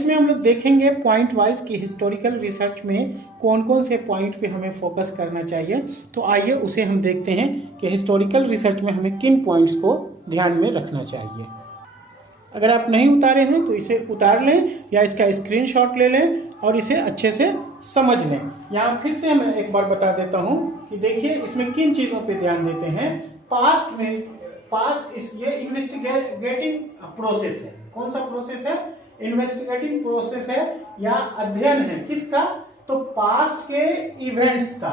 इसमें हम लोग देखेंगे पॉइंट वाइज कि हिस्टोरिकल रिसर्च में कौन कौन से पॉइंट पे हमें फोकस करना चाहिए। तो आइए उसे हम देखते हैं कि हिस्टोरिकल रिसर्च में हमें किन पॉइंट्स को ध्यान में रखना चाहिए। अगर आप नहीं उतारे हैं तो इसे उतार लें या इसका स्क्रीनशॉट ले लें और इसे अच्छे से समझ लें। यहाँ फिर से मैं एक बार बता देता हूँ कि देखिए इसमें किन चीज़ों पे ध्यान देते हैं। ये इन्वेस्टिगेटिंग प्रोसेस है। कौन सा प्रोसेस है? इन्वेस्टिगेटिंग प्रोसेस है या अध्ययन है। किसका? तो पास्ट के इवेंट्स का,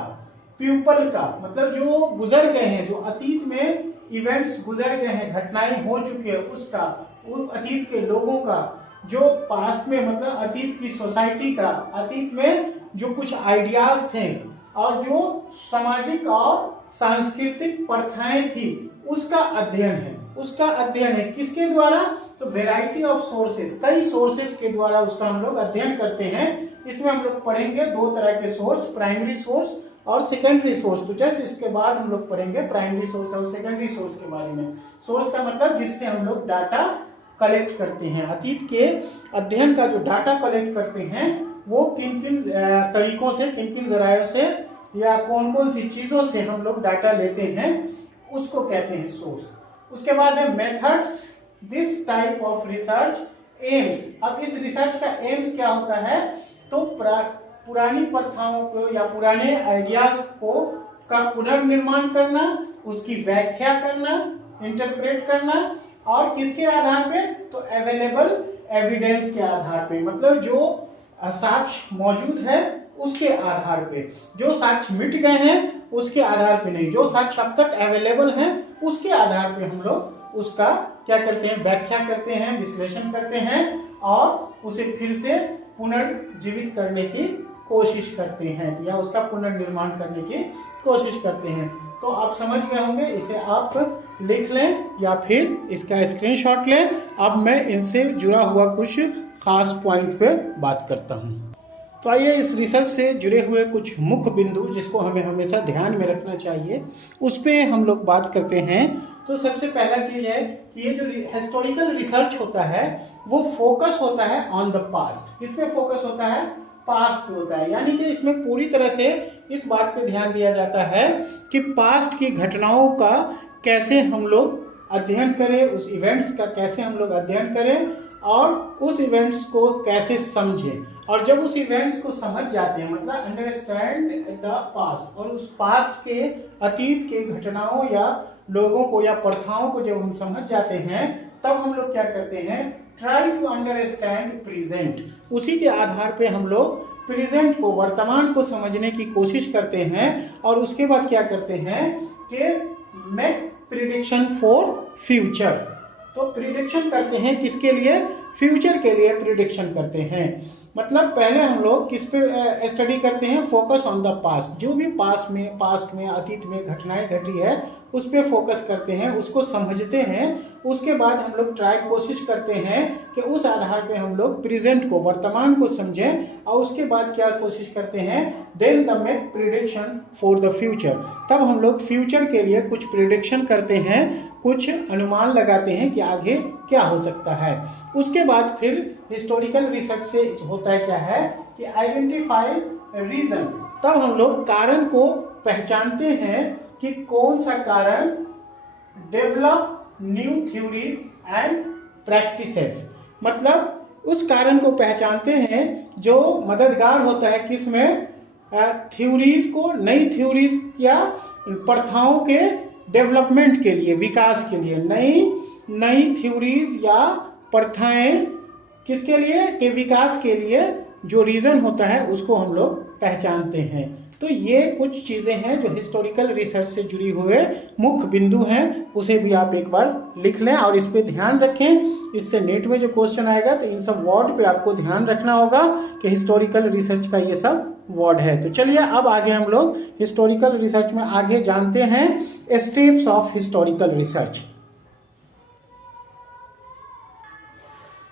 पीपल का, मतलब जो गुजर गए हैं, जो अतीत में इवेंट्स गुजर गए हैं, घटनाएं हो चुकी है, उसका, उन अतीत के लोगों का, जो पास्ट में मतलब अतीत की सोसाइटी का, अतीत में जो कुछ आइडियाज थे और जो सामाजिक और सांस्कृतिक प्रथाएं थी, उसका अध्ययन है। उसका अध्ययन है किसके द्वारा? तो वेराइटी ऑफ सोर्सेस, कई सोर्सेस के द्वारा उसका हम लोग अध्ययन करते हैं। इसमें हम लोग पढ़ेंगे दो तरह के सोर्स, प्राइमरी सोर्स और सेकेंडरी सोर्स। तो जस्ट इसके बाद हम लोग पढ़ेंगे प्राइमरी सोर्स और सेकेंडरी सोर्स के बारे में। सोर्स का मतलब जिससे हम लोग डाटा कलेक्ट करते हैं, अतीत के अध्ययन का जो डाटा कलेक्ट करते हैं वो किन किन तरीकों से, किन किन जरायों से या कौन कौन सी चीजों से हम लोग डाटा लेते हैं, उसको कहते हैं सोर्स। उसके बाद है methods. This type of research AIIMS. अब इस रिसर्च का एम्स क्या होता है? तो पुरानी प्रथाओं को या पुराने आइडियाज को का पुनर्निर्माण करना, उसकी व्याख्या करना, इंटरप्रेट करना, और किसके आधार पे? तो अवेलेबल एविडेंस के आधार पे, मतलब जो साक्ष्य मौजूद है उसके आधार पे। जो साक्ष्य मिट गए हैं उसके आधार पे नहीं, जो साक्ष्य अब तक अवेलेबल हैं उसके आधार पे हम लोग उसका क्या करते हैं? व्याख्या करते हैं, विश्लेषण करते हैं और उसे फिर से पुनर्जीवित करने की कोशिश करते हैं या उसका पुनर्निर्माण करने की कोशिश करते हैं। तो आप समझ गए होंगे, इसे आप लिख लें या फिर इसका स्क्रीनशॉट लें। अब मैं इनसे जुड़ा हुआ कुछ खास पॉइंट पे बात करता हूं। तो आइए इस रिसर्च से जुड़े हुए कुछ मुख्य बिंदु जिसको हमें हमेशा ध्यान में रखना चाहिए उस पे हम लोग बात करते हैं। तो सबसे पहला चीज है कि ये जो हिस्टोरिकल रिसर्च होता है वो फोकस होता है ऑन द पास्ट। किसमें फोकस होता है? पास्ट पे होता है। यानी कि इसमें पूरी तरह से इस बात पे ध्यान दिया जाता है कि पास्ट की घटनाओं का कैसे हम लोग अध्ययन करें, उस इवेंट्स का कैसे हम लोग अध्ययन करें और उस इवेंट्स को कैसे समझें। और जब उस इवेंट्स को समझ जाते हैं, मतलब अंडरस्टैंड द पास्ट, और उस पास्ट के अतीत के घटनाओं या लोगों को या प्रथाओं को जब हम समझ जाते हैं तब हम लोग क्या करते हैं? Try to understand present. उसी के आधार पे हम लोग प्रेजेंट को, वर्तमान को समझने की कोशिश करते हैं और उसके बाद क्या करते हैं कि मेक प्रिडिक्शन फॉर फ्यूचर। तो प्रिडिक्शन करते हैं किसके लिए? फ्यूचर के लिए प्रिडिक्शन करते हैं। मतलब पहले हम लोग किस पे स्टडी करते हैं? Focus on the past. जो भी पास्ट में अतीत में घटनाएं घटी है उस पे फोकस करते हैं, उसको समझते हैं। उसके बाद हम लोग कोशिश करते हैं कि उस आधार पे हम लोग प्रेजेंट को, वर्तमान को समझें और उसके बाद क्या कोशिश करते हैं? Then the make prediction for the future. तब हम लोग फ्यूचर के लिए कुछ प्रिडिक्शन करते हैं, कुछ अनुमान लगाते हैं कि आगे क्या हो सकता है। उसके बाद फिर हिस्टोरिकल रिसर्च से होता है क्या है कि आइडेंटिफाई रीजन। तब हम लोग कारण को पहचानते हैं कि कौन सा कारण develop new theories and practices. मतलब उस कारण को पहचानते हैं जो मददगार होता है किसमें? थ्योरीज को, नई थ्योरीज या प्रथाओं के डेवलपमेंट के लिए, विकास के लिए। नई थ्योरीज या प्रथाएं किसके लिए? के विकास के लिए जो रीजन होता है उसको हम लोग पहचानते हैं। तो ये कुछ चीजें हैं जो हिस्टोरिकल रिसर्च से जुड़ी हुए मुख्य बिंदु हैं, उसे भी आप एक बार लिख लें और इस पे ध्यान रखें। इससे नेट में जो क्वेश्चन आएगा तो इन सब वर्ड पे आपको ध्यान रखना होगा कि हिस्टोरिकल रिसर्च का ये सब वर्ड है। तो चलिए अब आगे हम लोग हिस्टोरिकल रिसर्च में आगे जानते हैं स्टेप्स ऑफ हिस्टोरिकल रिसर्च।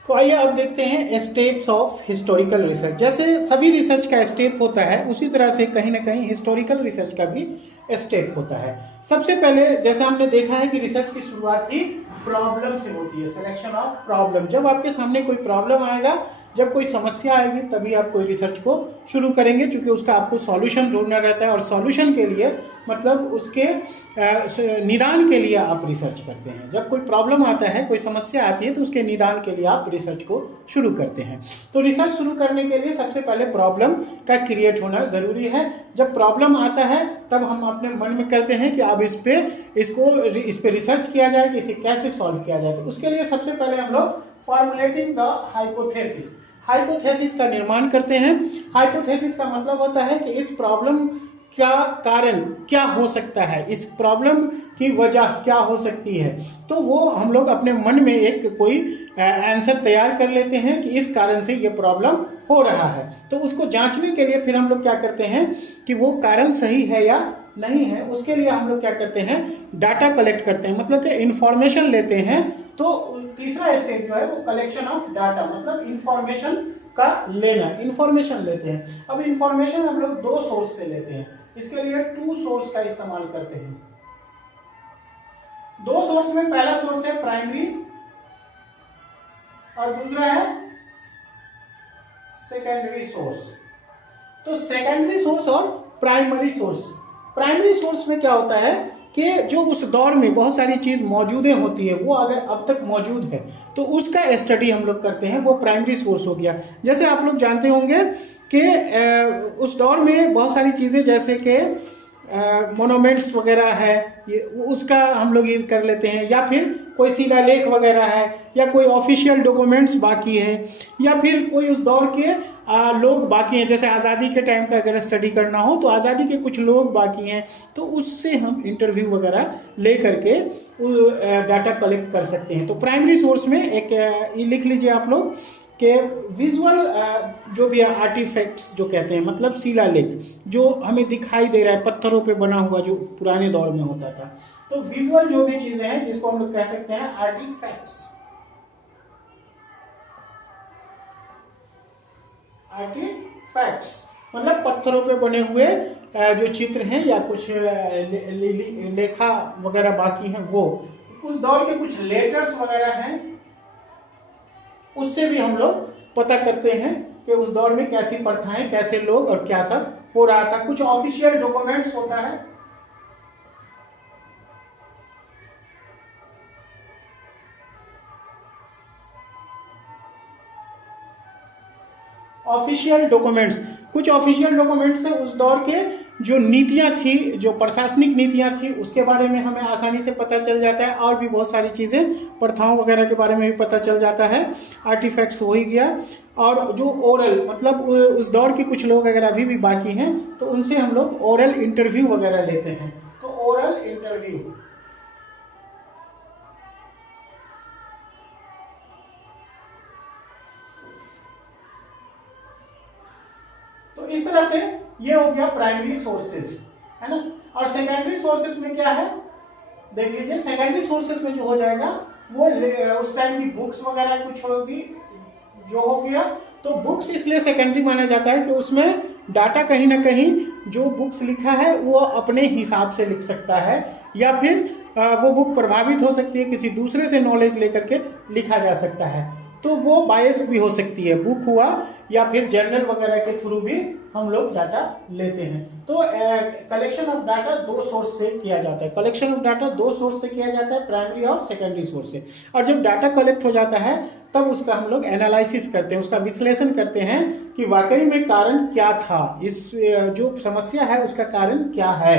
तो आइए अब देखते हैं स्टेप्स ऑफ हिस्टोरिकल रिसर्च। जैसे सभी रिसर्च का स्टेप होता है उसी तरह से कहीं ना कहीं हिस्टोरिकल रिसर्च का भी स्टेप होता है। सबसे पहले जैसा हमने देखा है कि रिसर्च की शुरुआत ही प्रॉब्लम से होती है, सिलेक्शन ऑफ प्रॉब्लम। जब आपके सामने कोई प्रॉब्लम आएगा जब कोई समस्या आएगी तभी आप कोई रिसर्च को शुरू करेंगे, क्योंकि उसका आपको सॉल्यूशन ढूंढना रहता है, और सॉल्यूशन के लिए मतलब उसके निदान के लिए आप रिसर्च करते हैं। जब कोई प्रॉब्लम आता है, कोई समस्या आती है, तो उसके निदान के लिए आप रिसर्च को शुरू करते हैं। तो रिसर्च शुरू करने के लिए सबसे पहले प्रॉब्लम का क्रिएट होना जरूरी है। जब प्रॉब्लम आता है तब हम अपने मन में करते हैं कि अब इस पे रिसर्च किया जाए कि इसे कैसे सॉल्व किया जाए। तो उसके लिए सबसे पहले हम लोग फॉर्मुलेटिंग द हाइपोथेसिस, हाइपोथेसिस का निर्माण करते हैं। हाइपोथेसिस का मतलब होता है कि इस प्रॉब्लम का कारण क्या हो सकता है, इस प्रॉब्लम की वजह क्या हो सकती है। तो वो हम लोग अपने मन में एक कोई आंसर तैयार कर लेते हैं कि इस कारण से ये प्रॉब्लम हो रहा है। तो उसको जांचने के लिए फिर हम लोग क्या करते हैं कि वो कारण सही है या नहीं है, उसके लिए हम लोग क्या करते हैं, डाटा कलेक्ट करते हैं, मतलब कि इंफॉर्मेशन लेते हैं। तो तीसरा स्टेज जो है वो कलेक्शन ऑफ डाटा, मतलब इंफॉर्मेशन का लेना, इंफॉर्मेशन लेते हैं। अब इंफॉर्मेशन हम लोग दो सोर्स से लेते हैं, इसके लिए टू सोर्स का इस्तेमाल करते हैं। दो सोर्स में पहला सोर्स है प्राइमरी और दूसरा है सेकेंडरी सोर्स। तो सेकेंडरी सोर्स और प्राइमरी सोर्स, प्राइमरी सोर्स में क्या होता है कि जो उस दौर में बहुत सारी चीज मौजूदें होती है, वो अगर अब तक मौजूद है तो उसका स्टडी हम लोग करते हैं, वो प्राइमरी सोर्स हो गया। जैसे आप लोग जानते होंगे कि उस दौर में बहुत सारी चीजें जैसे कि मोनूमेंट्स वगैरह है, ये उसका हम लोग ये कर लेते हैं, या फिर कोई शिलालेख वगैरह है, या कोई ऑफिशियल डॉक्यूमेंट्स बाकी है, या फिर कोई उस दौर के लोग बाकी हैं। जैसे आज़ादी के टाइम का अगर स्टडी करना हो तो आज़ादी के कुछ लोग बाकी हैं, तो उससे हम इंटरव्यू वगैरह ले करके डाटा कलेक्ट कर सकते हैं। तो प्राइमरी सोर्स में एक लिख लीजिए आप लोग कि विजुअल जो भी आर्टिफैक्ट्स जो कहते हैं, मतलब शिलालेख जो हमें दिखाई दे रहा है, पत्थरों पे बना हुआ जो पुराने दौर में होता था। तो विजुअल जो भी चीजें हैं जिसको हम लोग कह सकते हैं आर्टिफैक्ट्स, आर्टिफैक्ट्स मतलब पत्थरों पे बने हुए जो चित्र हैं या कुछ लेखा वगैरह बाकी हैं, वो उस दौर के कुछ लेटर्स वगैरह हैं, उससे भी हम लोग पता करते हैं कि उस दौर में कैसी प्रथाएं, कैसे लोग और क्या सब हो रहा था। कुछ ऑफिशियल डॉक्यूमेंट्स होता है, ऑफिशियल डॉक्यूमेंट्स, कुछ ऑफिशियल डॉक्यूमेंट्स से उस दौर के जो नीतियां थी, जो प्रशासनिक नीतियां थी, उसके बारे में हमें आसानी से पता चल जाता है। और भी बहुत सारी चीज़ें, प्रथाओं वगैरह के बारे में भी पता चल जाता है। आर्टिफैक्ट्स हो ही गया। और जो ओरल, मतलब उस दौर के कुछ लोग अगर अभी भी बाकी हैं तो उनसे हम लोग ओरल इंटरव्यू वगैरह लेते हैं। तो ओरल इंटरव्यू, तो इस तरह से ये हो गया प्राइमरी सोर्सेज, है ना। और सेकेंडरी सोर्सेज में क्या है, देख लीजिए। सेकेंडरी सोर्सेज में जो हो जाएगा वो उस टाइम की बुक्स वगैरह कुछ होगी, जो हो गया। तो बुक्स इसलिए सेकेंडरी माना जाता है कि उसमें डाटा कहीं ना कहीं जो बुक्स लिखा है वो अपने हिसाब से लिख सकता है, या फिर वो बुक प्रभावित हो सकती है, किसी दूसरे से नॉलेज लेकर के लिखा जा सकता है। तो वो बायस भी हो सकती है, बुक हुआ या फिर जर्नल वगैरह के थ्रू भी हम लोग डाटा लेते हैं। तो कलेक्शन ऑफ डाटा दो सोर्स से किया जाता है, कलेक्शन ऑफ डाटा दो सोर्स से किया जाता है, प्राइमरी और सेकेंडरी सोर्स से। और जब डाटा कलेक्ट हो जाता है तब उसका हम लोग एनालिसिस करते हैं, उसका विश्लेषण करते हैं कि वाकई में कारण क्या था, इस जो समस्या है उसका कारण क्या है।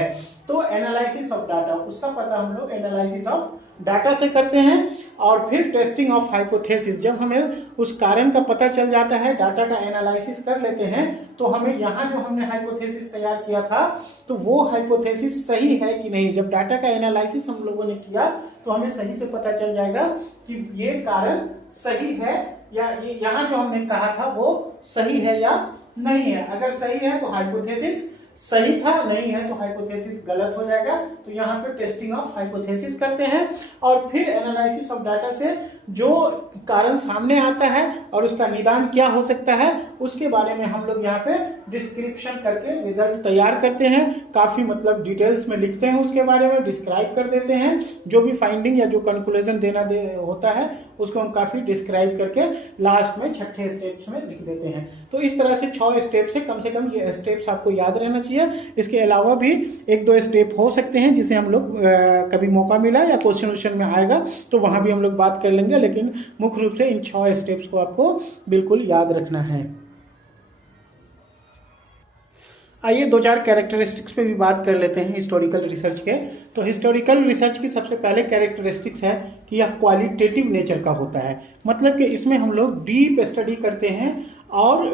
तो एनालिसिस ऑफ डाटा, उसका पता हम लोग एनालिसिस ऑफ डाटा से करते हैं। और फिर टेस्टिंग ऑफ हाइपोथेसिस, जब हमें उस कारण का पता चल जाता है, डाटा का एनालिसिस कर लेते हैं, तो हमें यहाँ जो हमने हाइपोथेसिस तैयार किया था तो वो हाइपोथेसिस सही है कि नहीं। जब डाटा का एनालिसिस हम लोगों ने किया तो हमें सही से पता चल जाएगा कि ये कारण सही है, या ये यहाँ जो हमने कहा था वो सही है या नहीं है। अगर सही है तो हाइपोथेसिस सही था, नहीं है तो हाइपोथेसिस गलत हो जाएगा। तो यहाँ पे टेस्टिंग ऑफ हाइपोथेसिस करते हैं और फिर एनालिसिस ऑफ डाटा से जो कारण सामने आता है और उसका निदान क्या हो सकता है उसके बारे में हम लोग यहाँ पे डिस्क्रिप्शन करके रिजल्ट तैयार करते हैं। काफी मतलब डिटेल्स में लिखते हैं, उसके बारे में डिस्क्राइब कर देते हैं। जो भी फाइंडिंग या जो कंक्लूजन होता है उसको हम काफी डिस्क्राइब करके लास्ट में छठे स्टेप्स में लिख देते हैं। तो इस तरह से 6 स्टेप से कम ये स्टेप्स आपको याद रहना चाहिए। इसके अलावा भी 1-2 स्टेप हो सकते हैं जिसे हम लोग कभी मौका मिला या क्वेश्चन में आएगा तो वहां भी हम लोग बात कर लेंगे, लेकिन मुख्य रूप से इन 6 स्टेप्स को आपको बिल्कुल याद रखना है। आइए 2-4 कैरेक्टरिस्टिक्स पे भी बात कर लेते हैं हिस्टोरिकल रिसर्च के। तो हिस्टोरिकल रिसर्च की सबसे पहले कैरेक्टरिस्टिक्स है कि यह क्वालिटेटिव नेचर का होता है, मतलब कि इसमें हम लोग डीप स्टडी करते हैं और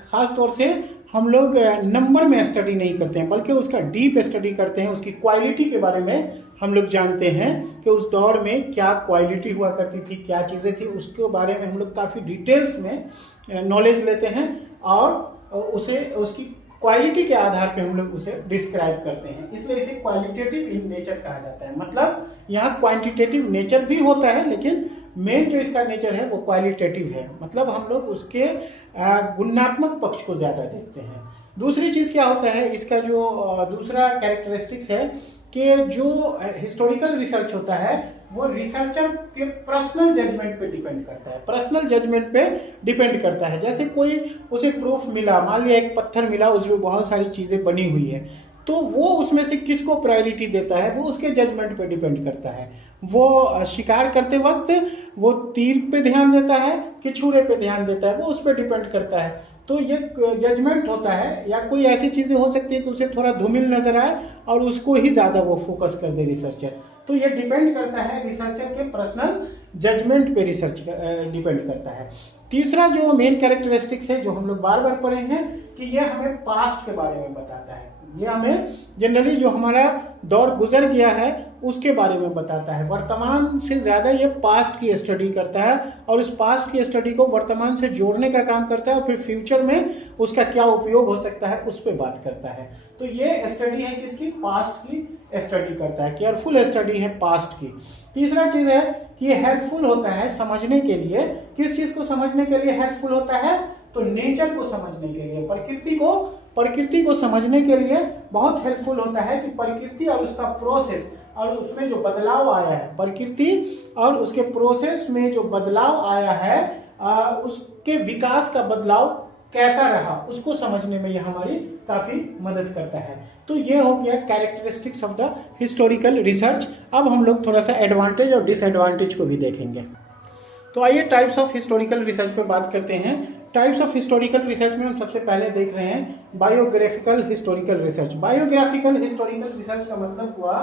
खास तौर से हम लोग नंबर में स्टडी नहीं करते हैं बल्कि उसका डीप स्टडी करते हैं, उसकी क्वालिटी के बारे में हम लोग जानते हैं कि उस दौर में क्या क्वालिटी हुआ करती थी, क्या चीज़ें थी, उसके बारे में हम लोग काफ़ी डिटेल्स में नॉलेज लेते हैं और उसे उसकी क्वालिटी के आधार पे हम लोग उसे डिस्क्राइब करते हैं। इसलिए इसे क्वालिटेटिव इन नेचर कहा जाता है। मतलब यहाँ क्वांटिटेटिव नेचर भी होता है लेकिन मेन जो इसका नेचर है वो क्वालिटेटिव है, मतलब हम लोग उसके गुणात्मक पक्ष को ज्यादा देखते हैं। दूसरी चीज क्या होता है, इसका जो दूसरा कैरेक्टरिस्टिक्स है कि जो हिस्टोरिकल रिसर्च होता है वो रिसर्चर के पर्सनल जजमेंट पे डिपेंड करता है, पर्सनल जजमेंट पे डिपेंड करता है। जैसे कोई उसे प्रूफ मिला, मान लिया एक पत्थर मिला उसमें बहुत सारी चीजें बनी हुई है, तो वो उसमें से किसको प्रायोरिटी देता है वो उसके जजमेंट पे डिपेंड करता है। वो शिकार करते वक्त वो तीर पे ध्यान देता है कि छुरे पे ध्यान देता है, वो उस पर डिपेंड करता है। तो ये जजमेंट होता है। या कोई ऐसी चीजें हो सकती है कि उसे थोड़ा धूमिल नजर आए और उसको ही ज्यादा वो फोकस कर दे रिसर्चर। तो ये डिपेंड करता है रिसर्चर के पर्सनल जजमेंट पे रिसर्च डिपेंड करता है। तीसरा जो मेन कैरेक्टरिस्टिक्स है जो हम लोग बार बार पढ़े हैं कि ये हमें पास्ट के बारे में बताता है। ये हमें जनरली जो हमारा दौर गुजर गया है उसके बारे में बताता है। वर्तमान से ज्यादा ये पास्ट की स्टडी करता है और इस पास्ट की स्टडी को वर्तमान से जोड़ने का काम करता है और फिर फ्यूचर में उसका क्या उपयोग हो सकता है उस पर बात करता है। तो ये स्टडी है किसकी, पास्ट की स्टडी करता है, केयरफुल स्टडी है पास्ट की। तीसरा चीज है कि ये हेल्पफुल होता है समझने के लिए। किस चीज को समझने के लिए हेल्पफुल होता है, तो नेचर को समझने के लिए, प्रकृति को समझने के लिए बहुत हेल्पफुल होता है कि प्रकृति और उसका प्रोसेस और उसमें जो बदलाव आया है, प्रकृति और उसके प्रोसेस में जो बदलाव आया है उसके विकास का बदलाव कैसा रहा उसको समझने में यह हमारी काफी मदद करता है। तो ये हो गया characteristics of the historical research. अब हम लोग थोड़ा सा एडवांटेज और डिसएडवांटेज को भी देखेंगे। तो आइए टाइप्स ऑफ हिस्टोरिकल रिसर्च पे बात करते हैं। टाइप्स ऑफ हिस्टोरिकल रिसर्च में हम सबसे पहले देख रहे हैं biographical historical research. Biographical historical research का मतलब हुआ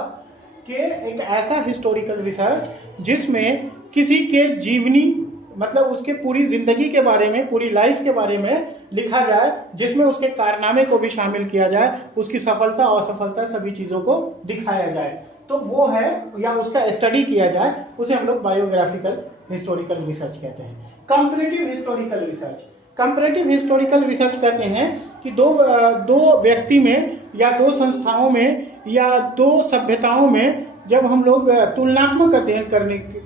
कि एक ऐसा हिस्टोरिकल रिसर्च जिसमें किसी के जीवनी मतलब उसके पूरी जिंदगी के बारे में, पूरी लाइफ के बारे में लिखा जाए, जिसमें उसके कारनामे को भी शामिल किया जाए, उसकी सफलता असफलता सभी चीजों को दिखाया जाए, तो वो है या उसका स्टडी किया जाए, उसे हम लोग बायोग्राफिकल हिस्टोरिकल रिसर्च कहते हैं। Comparative historical research, comparative historical research कहते हैं कि दो व्यक्ति में या दो संस्थाओं में या दो सभ्यताओं में जब हम लोग तुलनात्मक अध्ययन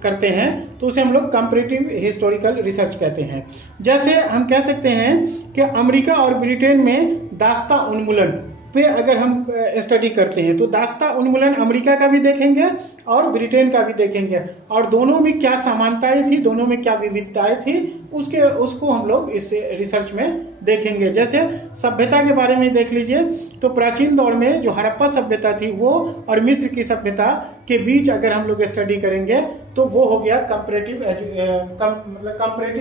करते हैं तो उसे हम लोग कंपैरेटिव हिस्टोरिकल रिसर्च कहते हैं। जैसे हम कह सकते हैं कि अमेरिका और ब्रिटेन में दास्ता उन्मूलन पे अगर हम स्टडी करते हैं तो दास्ता उन्मूलन अमेरिका का भी देखेंगे और ब्रिटेन का भी देखेंगे और दोनों में क्या समानताएं थी, दोनों में क्या विविधताएं थी, उसको हम लोग इस रिसर्च में देखेंगे। जैसे सभ्यता के बारे में देख लीजिए तो प्राचीन दौर में जो हड़प्पा सभ्यता थी वो और मिस्र की सभ्यता के बीच अगर हम लोग स्टडी करेंगे तो वो हो गया कंपैरेटिव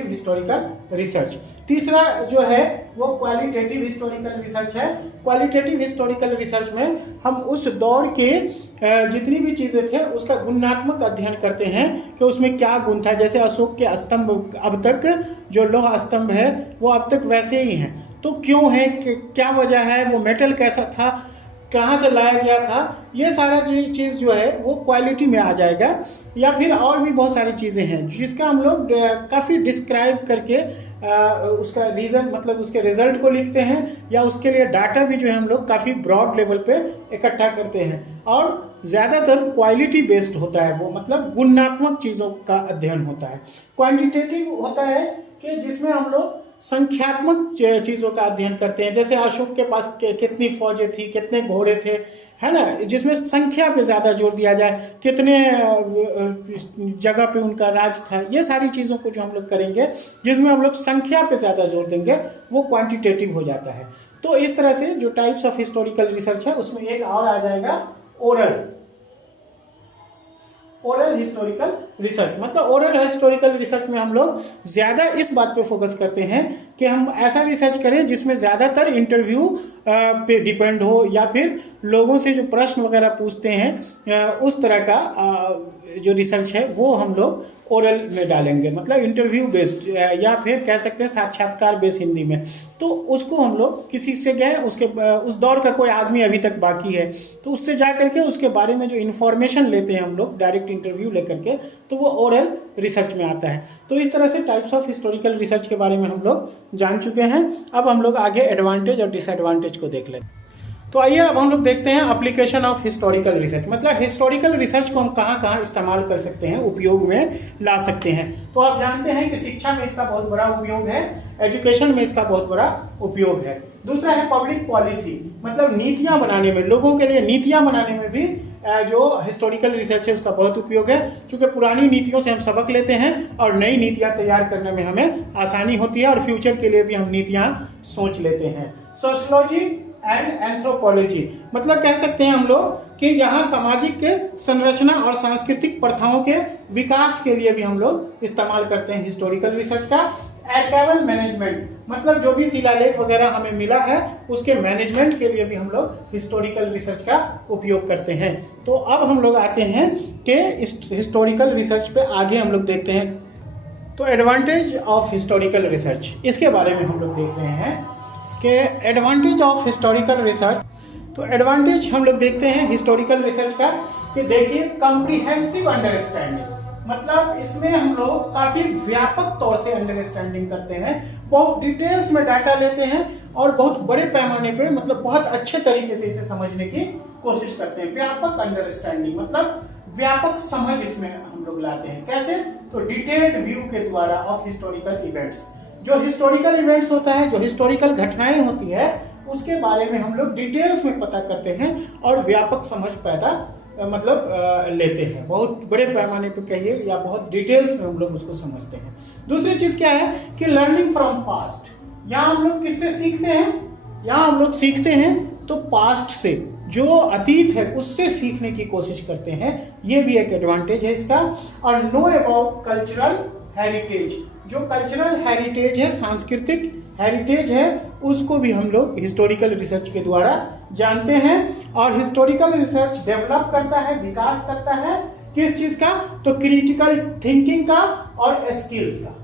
हिस्टोरिकल रिसर्च। तीसरा जो है वो क्वालिटेटिव हिस्टोरिकल रिसर्च है। क्वालिटेटिव हिस्टोरिकल रिसर्च में हम उस दौर के जितनी भी चीजें थे उसका गुणात्मक अध्ययन करते हैं कि उसमें क्या गुण था। जैसे अशोक के स्तंभ अब तक जो लौह स्तंभ है वो अब तक वैसे ही हैं, तो क्यों है, क्या वजह है, वो मेटल कैसा था, कहाँ से लाया गया था, ये सारा चीज जो है वो क्वालिटी में आ जाएगा। या फिर और भी बहुत सारी चीजें हैं जिसका हम लोग काफी डिस्क्राइब करके उसका रीजन मतलब उसके रिजल्ट को लिखते हैं या उसके लिए डाटा भी जो है हम लोग काफी ब्रॉड लेवल पे इकट्ठा करते हैं और ज़्यादातर क्वालिटी बेस्ड होता है, वो मतलब गुणात्मक चीज़ों का अध्ययन होता है। क्वांटिटेटिव होता है कि जिसमें हम लोग संख्यात्मक चीज़ों का अध्ययन करते हैं, जैसे अशोक के पास कितनी फौजें थी, कितने घोड़े थे, है ना, जिसमें संख्या पे ज़्यादा जोर दिया जाए, कितने जगह पे उनका राज था, ये सारी चीज़ों को जो हम लोग करेंगे जिसमें हम लोग संख्या पे ज़्यादा जोर देंगे वो क्वांटिटेटिव हो जाता है। तो इस तरह से जो टाइप्स ऑफ हिस्टोरिकल रिसर्च है उसमें एक और आ जाएगा ओरल हिस्टोरिकल रिसर्च। मतलब ओरल हिस्टोरिकल रिसर्च में हम लोग ज्यादा इस बात पे फोकस करते हैं कि हम ऐसा रिसर्च करें जिसमें ज्यादातर इंटरव्यू पे डिपेंड हो, या फिर लोगों से जो प्रश्न वगैरह पूछते हैं उस तरह का जो रिसर्च है वो हम लोग ओरल में डालेंगे, मतलब इंटरव्यू बेस्ड, या फिर कह सकते हैं साक्षात्कार बेस्ड हिंदी में। तो उसको हम लोग किसी से गए, उसके उस दौर का कोई आदमी अभी तक बाकी है तो उससे जा करके उसके बारे में जो इन्फॉर्मेशन लेते हैं हम लोग डायरेक्ट इंटरव्यू लेकर के, तो वो ओरल रिसर्च में आता है। तो इस तरह से टाइप्स ऑफ हिस्टोरिकल रिसर्च के बारे में हम लोग जान चुके हैं। अब हम लोग आगे एडवांटेज और डिसएडवांटेज को देख लेते हैं। तो आइए अब हम लोग देखते हैं एप्लीकेशन ऑफ हिस्टोरिकल रिसर्च, मतलब हिस्टोरिकल रिसर्च को हम कहाँ कहाँ इस्तेमाल कर सकते हैं, उपयोग में ला सकते हैं। तो आप जानते हैं कि शिक्षा में इसका बहुत बड़ा उपयोग है, एजुकेशन में इसका बहुत बड़ा उपयोग है। दूसरा है पब्लिक पॉलिसी, मतलब नीतियां बनाने में, लोगों के लिए नीतियां बनाने में भी जो हिस्टोरिकल रिसर्च है उसका बहुत उपयोग है, क्योंकि पुरानी नीतियों से हम सबक लेते हैं और नई नीतियां तैयार करने में हमें आसानी होती है, और फ्यूचर के लिए भी हम नीतियां सोच लेते हैं। सोशियोलॉजी एंड एंथ्रोपोलॉजी, मतलब कह सकते हैं हम लोग कि यहाँ सामाजिक संरचना और सांस्कृतिक प्रथाओं के विकास के लिए भी हम लोग इस्तेमाल करते हैं हिस्टोरिकल रिसर्च का। आर्काइवल मैनेजमेंट, मतलब जो भी शिलालेख वगैरह हमें मिला है उसके मैनेजमेंट के लिए भी हम लोग हिस्टोरिकल रिसर्च का उपयोग करते हैं। तो अब हम लोग आते हैं कि हिस्टोरिकल रिसर्च पे आगे हम लोग देखते हैं। तो एडवांटेज ऑफ हिस्टोरिकल रिसर्च, इसके बारे में हम लोग देख रहे हैं कि एडवांटेज ऑफ हिस्टोरिकल रिसर्च। तो एडवांटेज हम लोग देखते हैं हिस्टोरिकल रिसर्च का कि देखिए कॉम्प्रिहेंसिव अंडरस्टैंडिंग, मतलब इसमें हम लोग काफी व्यापक तौर से अंडरस्टैंडिंग करते हैं, बहुत डिटेल्स में डाटा लेते हैं और बहुत बड़े पैमाने पे, मतलब बहुत अच्छे तरीके से इसे समझने की कोशिश करते हैं। व्यापक अंडरस्टैंडिंग मतलब व्यापक समझ इसमें हम लोग लाते हैं। कैसे? तो डिटेल्ड व्यू के द्वारा ऑफ हिस्टोरिकल इवेंट्स, जो हिस्टोरिकल इवेंट्स होता है, जो हिस्टोरिकल घटनाएं होती है उसके बारे में हम लोग डिटेल्स में पता करते हैं और व्यापक समझ पैदा लेते हैं, बहुत बड़े पैमाने पे कहिए या बहुत डिटेल्स में हम लोग उसको समझते हैं। दूसरी चीज क्या है कि लर्निंग फ्रॉम पास्ट, यहाँ हम लोग किससे सीखते हैं? यहाँ हम लोग सीखते हैं तो पास्ट से, जो अतीत है उससे सीखने की कोशिश करते हैं, ये भी एक एडवांटेज है इसका। और नो अबाउट कल्चरल हेरिटेज, जो कल्चरल हेरिटेज है, सांस्कृतिक हेरिटेज है, उसको भी हम लोग हिस्टोरिकल रिसर्च के द्वारा जानते हैं। और हिस्टोरिकल रिसर्च डेवलप करता है, विकास करता है किस चीज का? तो क्रिटिकल थिंकिंग का और स्किल्स का।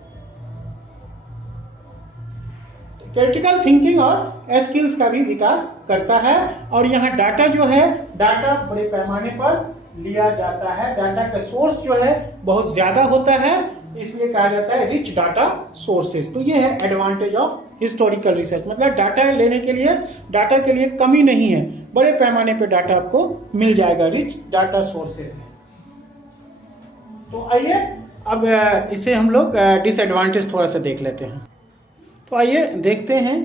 क्रिटिकल थिंकिंग और स्किल्स का भी विकास करता है। और यहाँ डाटा जो है, डाटा बड़े पैमाने पर लिया जाता है, डाटा का सोर्स जो है बहुत ज्यादा होता है, इसलिए कहा जाता है रिच डाटा सोर्सेज। तो ये है एडवांटेज ऑफ हिस्टोरिकल रिसर्च, मतलब डाटा लेने के लिए, डाटा के लिए कमी नहीं है, बड़े पैमाने पे डाटा आपको मिल जाएगा, रिच डाटा सोर्सेज है। तो आइए अब इसे हम लोग डिसएडवांटेज थोड़ा सा देख लेते हैं। तो आइए देखते हैं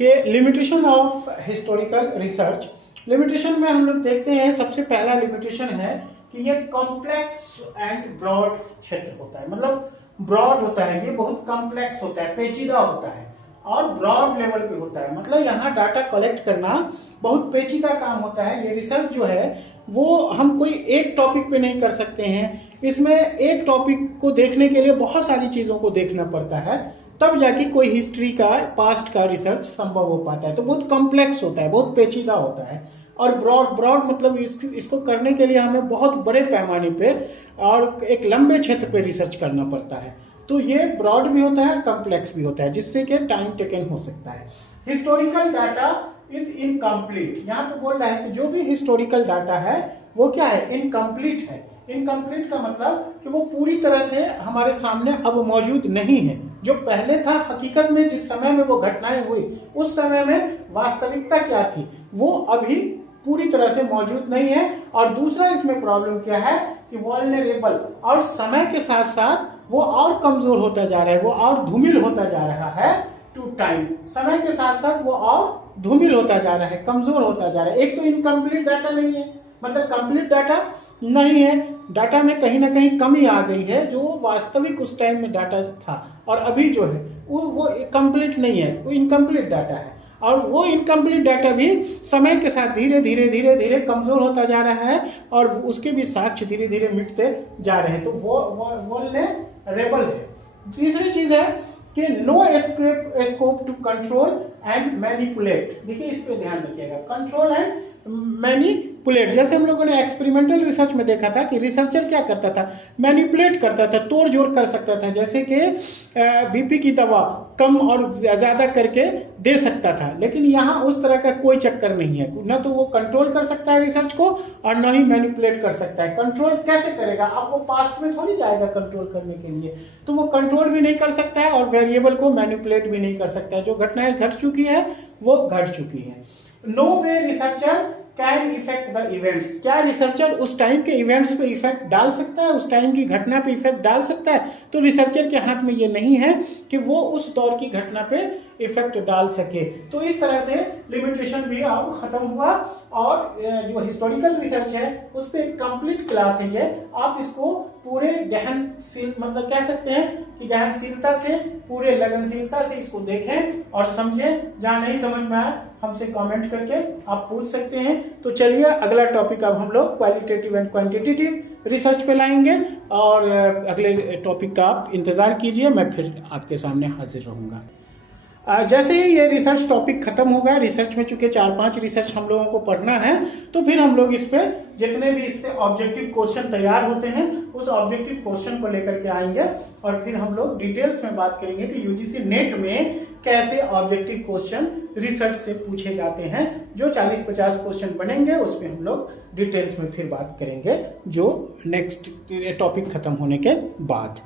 कि limitation of historical research. Limitation में हम लोग देखते हैं, सबसे पहला लिमिटेशन है कि ये कॉम्प्लेक्स एंड ब्रॉड क्षेत्र होता है, मतलब ब्रॉड होता है, ये बहुत कॉम्प्लेक्स होता है, पेचीदा होता है और ब्रॉड लेवल पे होता है, मतलब यहाँ डाटा कलेक्ट करना बहुत पेचीदा काम होता है। ये रिसर्च जो है वो हम कोई एक टॉपिक पे नहीं कर सकते हैं, इसमें एक टॉपिक को देखने के लिए बहुत सारी चीजों को देखना पड़ता है, तब जाके कोई हिस्ट्री का, पास्ट का रिसर्च संभव हो पाता है। तो बहुत कॉम्प्लेक्स होता है, बहुत पेचीदा होता है। और ब्रॉड मतलब इसको करने के लिए हमें बहुत बड़े पैमाने पे और एक लंबे क्षेत्र पे रिसर्च करना पड़ता है। तो ये ब्रॉड भी होता है, कॉम्प्लेक्स भी होता है, जिससे कि टाइम टेकन हो सकता है। हिस्टोरिकल डाटा इज इनकम्प्लीट, यहाँ पे बोल रहा है कि जो भी हिस्टोरिकल डाटा है वो क्या है? इनकम्प्लीट है। इनकम्प्लीट का मतलब कि वो पूरी तरह से हमारे सामने अब मौजूद नहीं है। जो पहले था, हकीकत में जिस समय में वो घटनाएं हुई उस समय में वास्तविकता क्या थी वो अभी पूरी तरह से मौजूद नहीं है। और दूसरा इसमें प्रॉब्लम क्या है कि वल्नरेबल, और समय के साथ साथ वो और कमजोर होता जा रहा है, वो और धूमिल होता जा रहा है टू टाइम। समय के साथ साथ वो और धूमिल होता जा रहा है, कमजोर होता जा रहा है। एक तो इनकम्प्लीट डाटा नहीं है, मतलब कंप्लीट डाटा नहीं है, डाटा में कहीं ना कहीं कमी आ गई है, जो वास्तविक उस टाइम में डाटा था और अभी जो है वो कंप्लीट नहीं है, वो इनकम्प्लीट डाटा है। और वो इनकम्प्लीट डाटा भी समय के साथ धीरे धीरे धीरे धीरे कमजोर होता जा रहा है और उसके भी साक्ष्य धीरे धीरे मिटते जा रहे हैं, तो वो वल्नरेबल है। तीसरी चीज है कि no scope to control and manipulate. देखिए इस पे ध्यान रखिएगा, कंट्रोल एंड मैनिपुलेट। जैसे हम लोगों ने एक्सपेरिमेंटल रिसर्च में देखा था कि रिसर्चर क्या करता था, मैनिपुलेट करता था, तोड़ जोड़ कर सकता था, जैसे कि बीपी की दवा कम और ज्यादा करके दे सकता था। लेकिन यहाँ उस तरह का कोई चक्कर नहीं है, न तो वो कंट्रोल कर सकता है रिसर्च को और न ही मैनिपुलेट कर सकता है। कंट्रोल कैसे करेगा, अब वो पास्ट में थोड़ी जाएगा कंट्रोल करने के लिए, तो वो कंट्रोल भी नहीं कर सकता है और वेरिएबल को मैनिपुलेट भी नहीं कर सकता है। जो घटनाएं घट चुकी है वो घट चुकी है। No way researcher can effect the events. क्या रिसर्चर उस टाइम के इवेंट्स पे इफेक्ट डाल सकता है, उस टाइम की घटना पे इफेक्ट डाल सकता है? तो रिसर्चर के हाथ में ये नहीं है कि वो उस दौर की घटना पे इफेक्ट डाल सके। तो इस तरह से लिमिटेशन भी अब खत्म हुआ और जो हिस्टोरिकल रिसर्च है उस पर एक कंप्लीट क्लास है ये। आप इसको पूरे गहनशील, मतलब कह सकते हैं कि गहनशीलता से, पूरे लगनशीलता से इसको देखें और समझें। जहां नहीं समझ में आए हमसे कमेंट करके आप पूछ सकते हैं। तो चलिए अगला टॉपिक अब हम लोग क्वालिटेटिव एंड क्वांटिटेटिव रिसर्च पे लाएंगे और अगले टॉपिक का आप इंतजार कीजिए, मैं फिर आपके सामने हाजिर रहूंगा। जैसे ही ये रिसर्च टॉपिक खत्म होगा, रिसर्च में चूंकि 4-5 रिसर्च हम लोगों को पढ़ना है, तो फिर हम लोग इस पे जितने भी इससे ऑब्जेक्टिव क्वेश्चन तैयार होते हैं उस ऑब्जेक्टिव क्वेश्चन को लेकर के आएंगे और फिर हम लोग डिटेल्स में बात करेंगे कि यूजीसी नेट में कैसे ऑब्जेक्टिव क्वेश्चन रिसर्च से पूछे जाते हैं। जो 40-50 क्वेश्चन बनेंगे उस पर हम लोग डिटेल्स में फिर बात करेंगे, जो नेक्स्ट टॉपिक खत्म होने के बाद।